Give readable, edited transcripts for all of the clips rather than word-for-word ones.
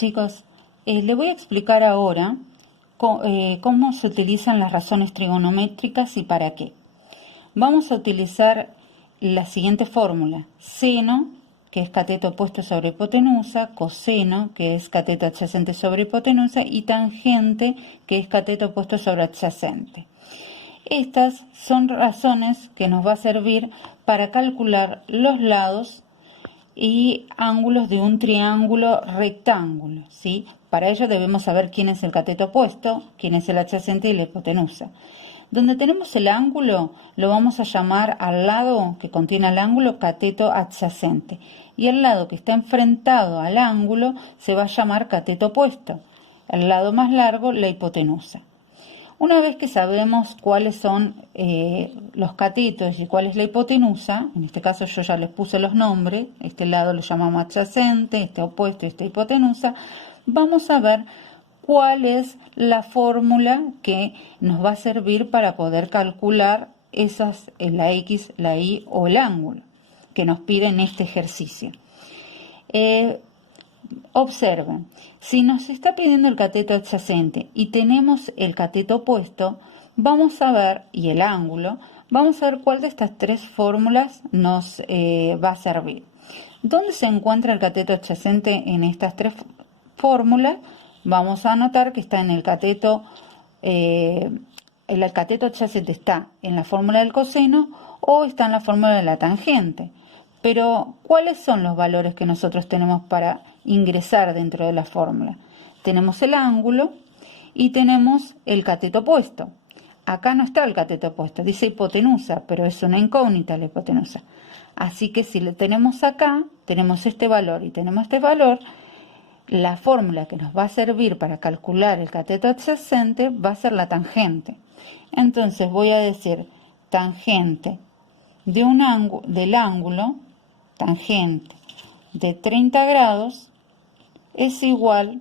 chicos, les voy a explicar ahora cómo se utilizan las razones trigonométricas y para qué. Vamos a utilizar la siguiente fórmula: seno, que es cateto opuesto sobre hipotenusa; coseno, que es cateto adyacente sobre hipotenusa; y tangente, que es cateto opuesto sobre adyacente. Estas son razones que nos va a servir para calcular los lados y ángulos de un triángulo rectángulo, ¿sí? Para ello debemos saber quién es el cateto opuesto, quién es el adyacente y la hipotenusa. Donde tenemos el ángulo, lo vamos a llamar al lado que contiene el ángulo cateto adyacente, y el lado que está enfrentado al ángulo se va a llamar cateto opuesto, el lado más largo la hipotenusa. Una vez que sabemos cuáles son los catetos y cuál es la hipotenusa, en este caso yo ya les puse los nombres, este lado lo llamamos adyacente, este opuesto y esta hipotenusa, vamos a ver cuál es la fórmula que nos va a servir para poder calcular esas, la X, la Y o el ángulo que nos pide en este ejercicio. Observen, si nos está pidiendo el cateto adyacente y tenemos el cateto opuesto, vamos a ver, y el ángulo, vamos a ver cuál de estas tres fórmulas nos va a servir. ¿Dónde se encuentra el cateto adyacente en estas tres fórmulas? Vamos a notar que está en el cateto adyacente está en la fórmula del coseno o está en la fórmula de la tangente. Pero, ¿cuáles son los valores que nosotros tenemos para ingresar dentro de la fórmula? Tenemos el ángulo y tenemos el cateto opuesto. Acá no está el cateto opuesto, dice hipotenusa, pero es una incógnita la hipotenusa. Así que si lo tenemos acá, tenemos este valor y tenemos este valor, la fórmula que nos va a servir para calcular el cateto adyacente va a ser la tangente. Entonces voy a decir tangente del ángulo, tangente de 30 grados es igual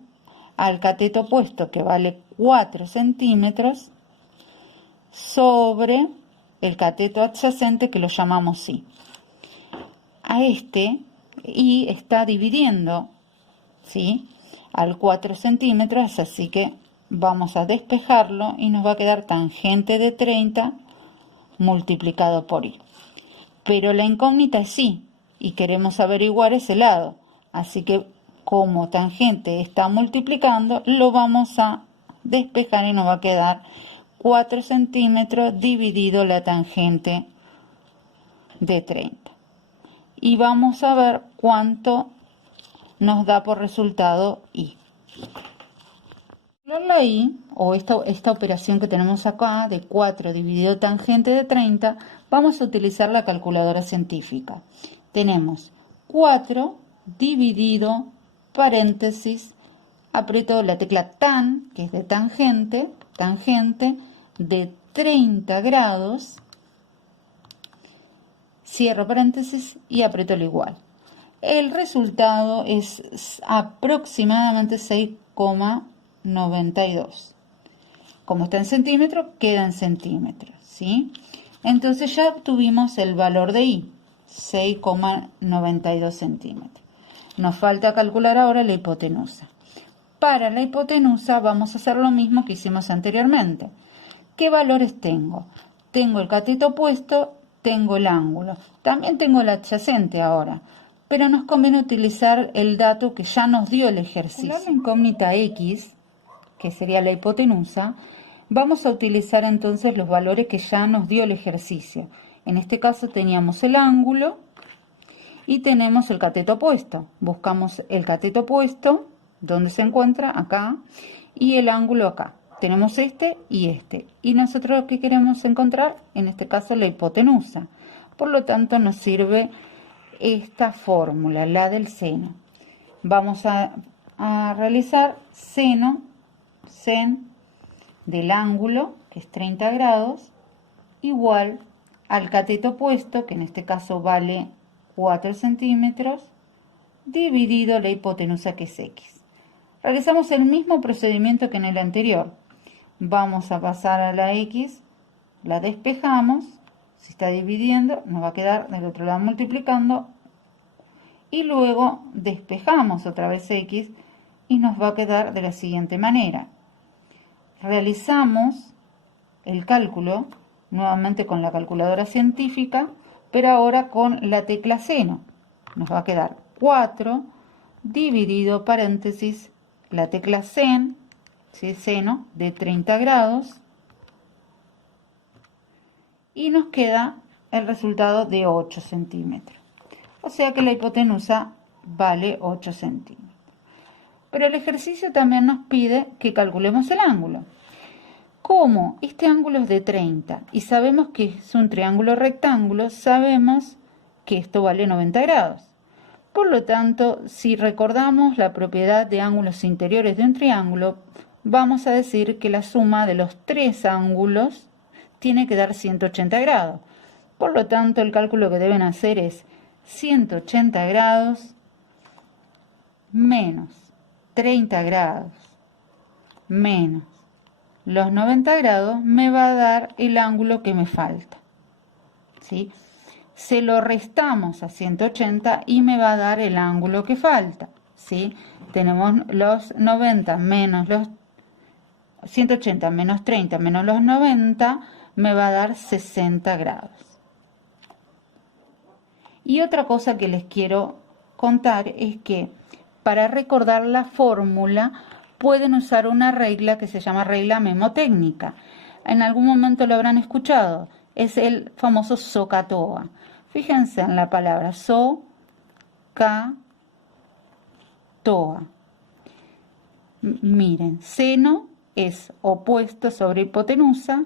al cateto opuesto, que vale 4 centímetros, sobre el cateto adyacente, que lo llamamos Y. A este Y está dividiendo, ¿sí?, al 4 centímetros, así que vamos a despejarlo y nos va a quedar tangente de 30 multiplicado por Y. Pero la incógnita es Y y queremos averiguar ese lado, así que como tangente está multiplicando, lo vamos a despejar y nos va a quedar 4 centímetros dividido la tangente de 30. Y vamos a ver cuánto nos da por resultado Y. La Y, o esta operación que tenemos acá, de 4 dividido tangente de 30, vamos a utilizar la calculadora científica. Tenemos 4 dividido, paréntesis, aprieto la tecla tan, que es de tangente, tangente de 30 grados, cierro paréntesis y aprieto el igual. El resultado es aproximadamente 6,92. Como está en centímetros, queda en centímetros, ¿sí? Entonces ya obtuvimos el valor de Y, 6,92 centímetros. Nos falta calcular ahora la hipotenusa. Para la hipotenusa vamos a hacer lo mismo que hicimos anteriormente. ¿Qué valores tengo? Tengo el cateto opuesto, tengo el ángulo. También tengo el adyacente ahora, pero nos conviene utilizar el dato que ya nos dio el ejercicio. En la incógnita X, que sería la hipotenusa, vamos a utilizar entonces los valores que ya nos dio el ejercicio. En este caso teníamos el ángulo y tenemos el cateto opuesto. Buscamos el cateto opuesto, ¿dónde se encuentra? Acá, y el ángulo acá. Tenemos este y este. Y nosotros lo que queremos encontrar, en este caso, la hipotenusa. Por lo tanto, nos sirve esta fórmula, la del seno. Vamos a realizar seno, sen del ángulo, que es 30 grados, igual al cateto opuesto, que en este caso vale 4 centímetros, dividido la hipotenusa, que es X. Realizamos el mismo procedimiento que en el anterior. Vamos a pasar a la X, la despejamos, si está dividiendo, nos va a quedar del otro lado multiplicando, y luego despejamos otra vez X, y nos va a quedar de la siguiente manera. Realizamos el cálculo nuevamente con la calculadora científica, pero ahora con la tecla seno. Nos va a quedar 4 dividido paréntesis la tecla sen, ¿sí? Seno de 30 grados, y nos queda el resultado de 8 centímetros. O sea que la hipotenusa vale 8 centímetros. Pero el ejercicio también nos pide que calculemos el ángulo. Como este ángulo es de 30 y sabemos que es un triángulo rectángulo, sabemos que esto vale 90 grados. Por lo tanto, si recordamos la propiedad de ángulos interiores de un triángulo, vamos a decir que la suma de los tres ángulos tiene que dar 180 grados. Por lo tanto, el cálculo que deben hacer es 180 grados menos 30 grados menos los 90 grados me va a dar el ángulo que me falta, ¿sí? Se lo restamos a 180 y me va a dar el ángulo que falta, ¿sí? Tenemos los 90 menos los 180 menos 30 menos los 90 me va a dar 60 grados. Y otra cosa que les quiero contar es que para recordar la fórmula pueden usar una regla que se llama regla memotécnica. En algún momento lo habrán escuchado. Es el famoso SOHCAHTOA. Fíjense en la palabra SOHCAHTOA. Miren, seno es opuesto sobre hipotenusa,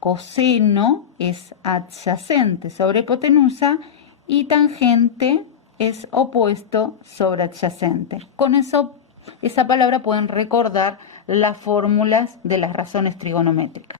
coseno es adyacente sobre hipotenusa y tangente es opuesto sobre adyacente. Con esa palabra pueden recordar las fórmulas de las razones trigonométricas.